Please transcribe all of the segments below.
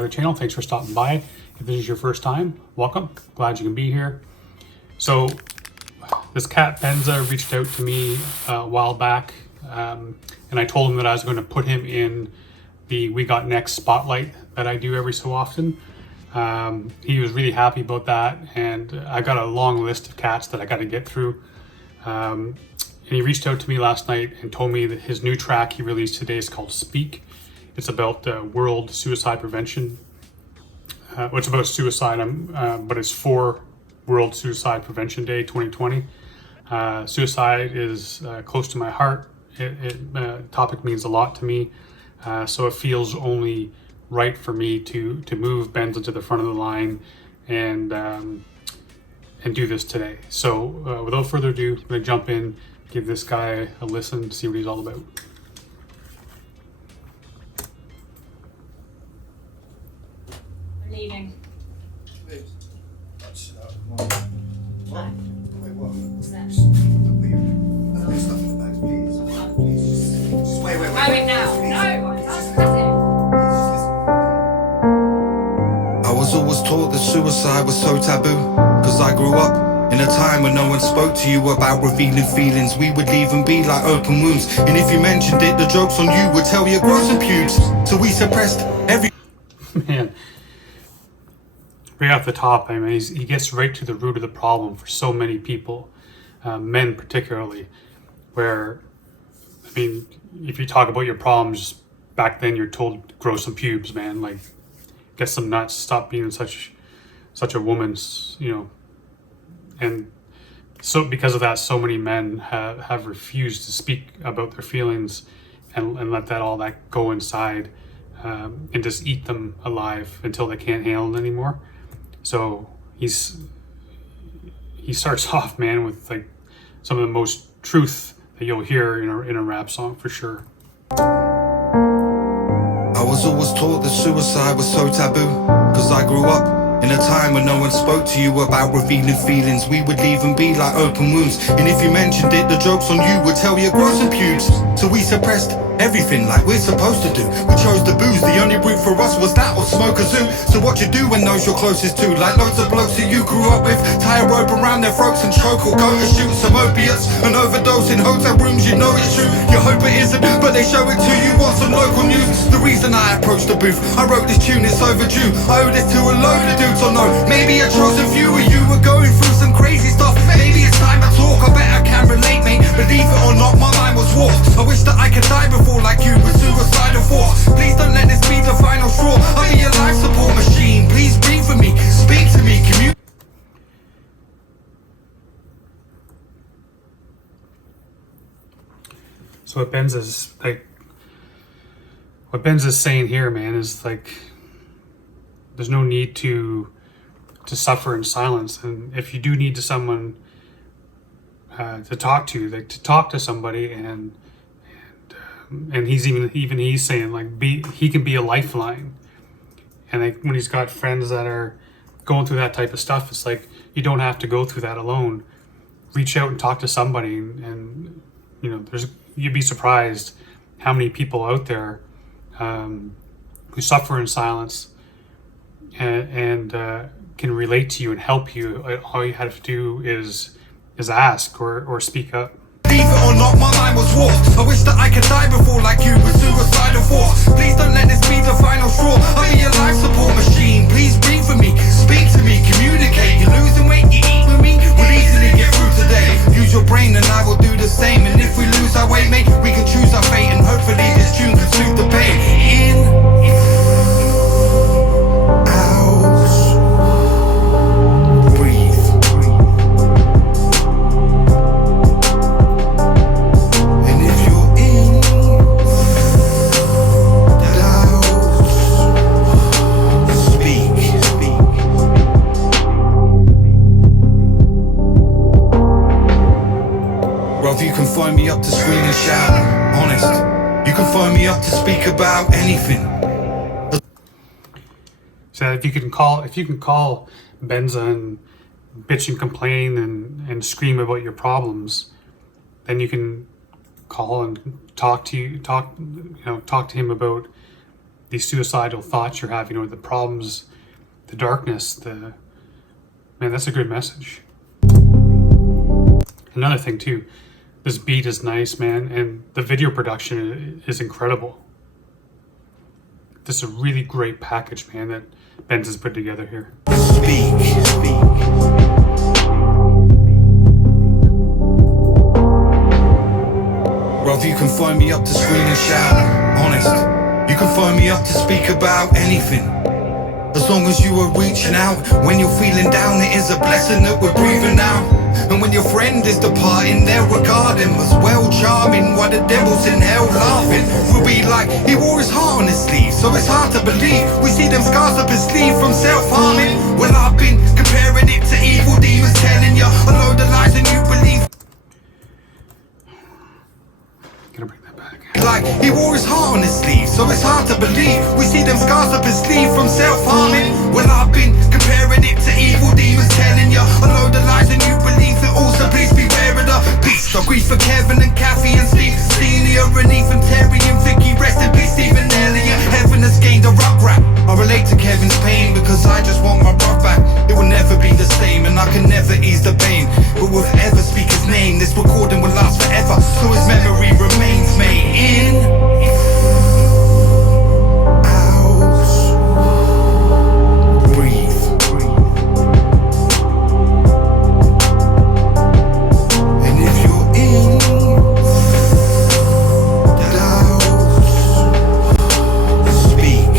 subscribe to the channel. Thanks for stopping by. If this is your first time, welcome. Glad you can be here. So this cat Benza reached out to me a while back, and I told him that I was going to put him in the We Got Next spotlight that I do every so often. He was really happy about that, and I got a long list of cats that I got to get through. And he reached out to me last night and told me that his new track he released today is called Speak. It's about World Suicide Prevention. It's about suicide, but it's for World Suicide Prevention Day 2020. Suicide is close to my heart. The topic means a lot to me, so it feels only right for me to move Benza to the front of the line and do this today. So without further ado, I'm going to jump in, give this guy a listen, see what he's all about. I'm leaving. Wait, that's No. wait, what? What's that? There's stuff in the bags, please. Just wait. Going now. Please. No, Just that's listen. I was always taught that suicide was so taboo, cause I grew up in a time when no one spoke to you about revealing feelings. We would leave them be like open wounds, and if you mentioned it, the jokes on you would tell you grow some pubes. So we suppressed every Man, right off the top, I mean, he gets right to the root of the problem for so many people, men particularly, where, I mean, if you talk about your problems, back then you're told to grow some pubes, man, like, get some nuts, stop being such a woman's, and so because of that, so many men have refused to speak about their feelings and let all that go inside, and just eat them alive until they can't handle it anymore. So he starts off, man, with like some of the most truth that you'll hear in a rap song for sure. I was always taught that suicide was so taboo, cause I grew up in a time when no one spoke to you about revealing feelings. We would leave them be like open wounds, and if you mentioned it, the jokes on you would tell you grow some pubes. So we suppressed everything like we're supposed to do. We chose the booze, the only route for us was that or smoke a zoo. So what you do when those you're closest to, like loads of blokes that you grew up with, tie a rope around their throats and choke, or go to shoot some opiates and overdose in hotel rooms. You know it's true, you hope it isn't, but they show it to you on some local news. The reason I approached the booth, I wrote this tune, it's overdue. I owe this to a load of dudes, or no, maybe a chosen few of you were going through some crazy stuff. Maybe it's time to talk, I bet I can relate, mate. Believe it or not, my mind was warped. I wish that I could die before like you with suicidal thoughts. Please don't let this be the final straw. I'll be your life support machine. Please breathe for me, speak to me, communicate. So what Benza's saying here, man, is like there's no need to suffer in silence, and if you do need someone to talk to, like to talk to somebody, and he's he's saying like he can be a lifeline, and like when he's got friends that are going through that type of stuff, it's like you don't have to go through that alone. Reach out and talk to somebody, and you'd be surprised how many people out there who suffer in silence and can relate to you and help you. All you have to do is ask or speak up. Believe it or not, my mind was warped. I wish that I could die before like you with suicidal thoughts. Please don't let this be the final straw. I'll be your life support machine. Please breathe for me, speak to me, communicate. You're losing weight, you eat with me, we'll easily get through today. Use your brain and I will do the same. And if we lose our weight, mate, we can choose our fate. And hopefully this tune can soothe the pain. In, out, breathe. And if you're in doubt, speak. Bruv, you can find me up to scream and shout. Honest, you can find me up to speak about anything. So if you can call Benza and bitch and complain and scream about your problems, then you can call and talk to him about these suicidal thoughts you're having, or the problems, the darkness, man, that's a good message. Another thing too, this beat is nice, man, and the video production is incredible. This is a really great package, man, that Benza's put together here. Bruv, you can phone me up to scream and shout, honest. You can phone me up to speak about anything. As long as you are reaching out, when you're feeling down, it is a blessing that we're breathing out. And when your friend is departing, they'll regard him as well charming, while the devil's in hell laughing. We'll be like, he wore his heart on his sleeve, so it's hard to believe. We see them scars up his sleeve from self-harming. Well, I've been comparing it to evil demons telling you a load of lies and you believe. Gonna bring that back. Like, he wore his heart on his sleeve, so it's hard to believe. We see them scars up his sleeve from self-harming. Well, I've been comparing it to evil demons telling you a load of lies and you believe it all, so please beware of the beast. I grieve for Kevin and Kathy and Steve, Celia and Ethan, Terry and Vicky, rest in peace, Stephen Elliott. Heaven has gained a rug rap. I relate to Kevin's pain because I just want my rug back. It will never be the same and I can never ease the pain, but we'll ever speak his name. This recording will last forever, so his memory remains made in, out, breathe. And if you're in, out, speak.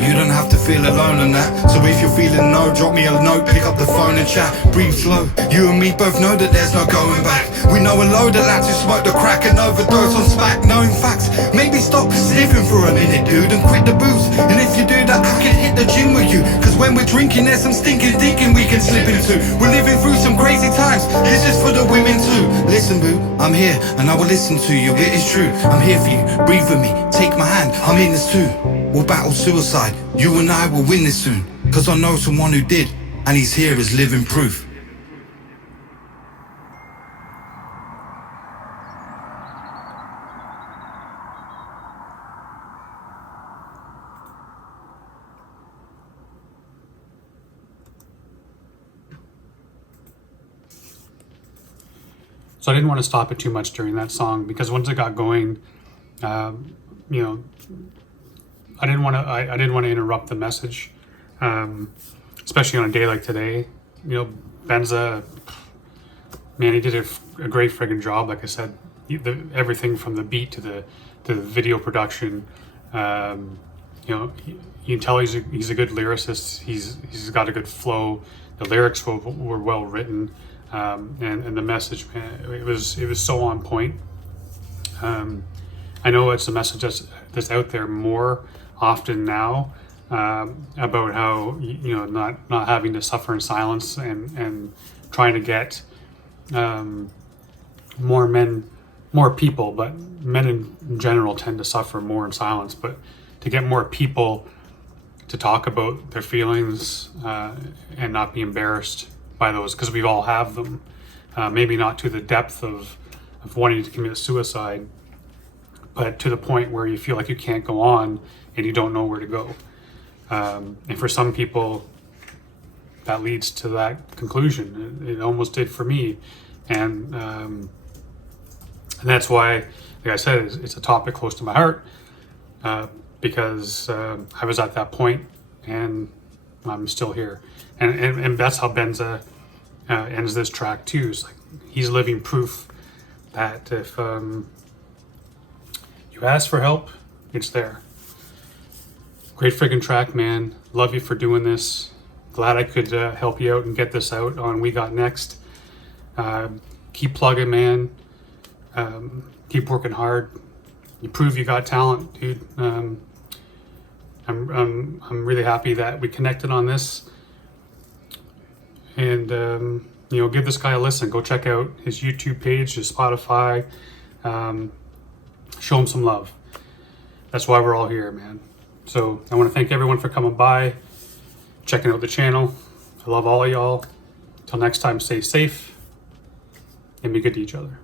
You don't have to feel alone in that. So if you're feeling low, drop me a note, pick up the phone and chat. Breathe slow. You and me both know that there's no going back. We know a load of lads who smoke the crack and overdose on smack. Knowing facts, maybe stop sniffing for a minute, dude, and quit the booze. And if you do that, I can hit the gym with you. Cause when we're drinking, there's some stinking thinking we can slip into. We're living through some crazy times. This is for the women too. Listen, boo, I'm here and I will listen to you. It is true, I'm here for you. Breathe with me, take my hand, I'm in this too. We'll battle suicide, you and I will win this soon. Cause I know someone who did, and he's here as living proof. So I didn't want to stop it too much during that song because once it got going, you know, I didn't want to interrupt the message, especially on a day like today. You know, Benza, man, he did a great friggin' job. Like I said, everything from the beat to the video production. You know, you can tell he's a good lyricist. He's got a good flow. The lyrics were well written, and the message, man, it was so on point. I know it's a message that's out there more often now, about how, you know, not having to suffer in silence and trying to get more people, but men in general tend to suffer more in silence, but to get more people to talk about their feelings and not be embarrassed by those, because we all have them, maybe not to the depth of wanting to commit suicide, but to the point where you feel like you can't go on and you don't know where to go. And for some people, that leads to that conclusion. It almost did for me. And that's why, like I said, it's a topic close to my heart, because I was at that point and I'm still here. And that's how Benza ends this track too. It's like he's living proof that if you ask for help, it's there. Great friggin' track, man. Love you for doing this. Glad I could help you out and get this out on We Got Next. Keep plugging, man. Keep working hard. You prove you got talent, dude. I'm really happy that we connected on this. And you know, give this guy a listen. Go check out his YouTube page, his Spotify. Show him some love. That's why we're all here, man. So I want to thank everyone for coming by, checking out the channel. I love all of y'all. Till next time, stay safe and be good to each other.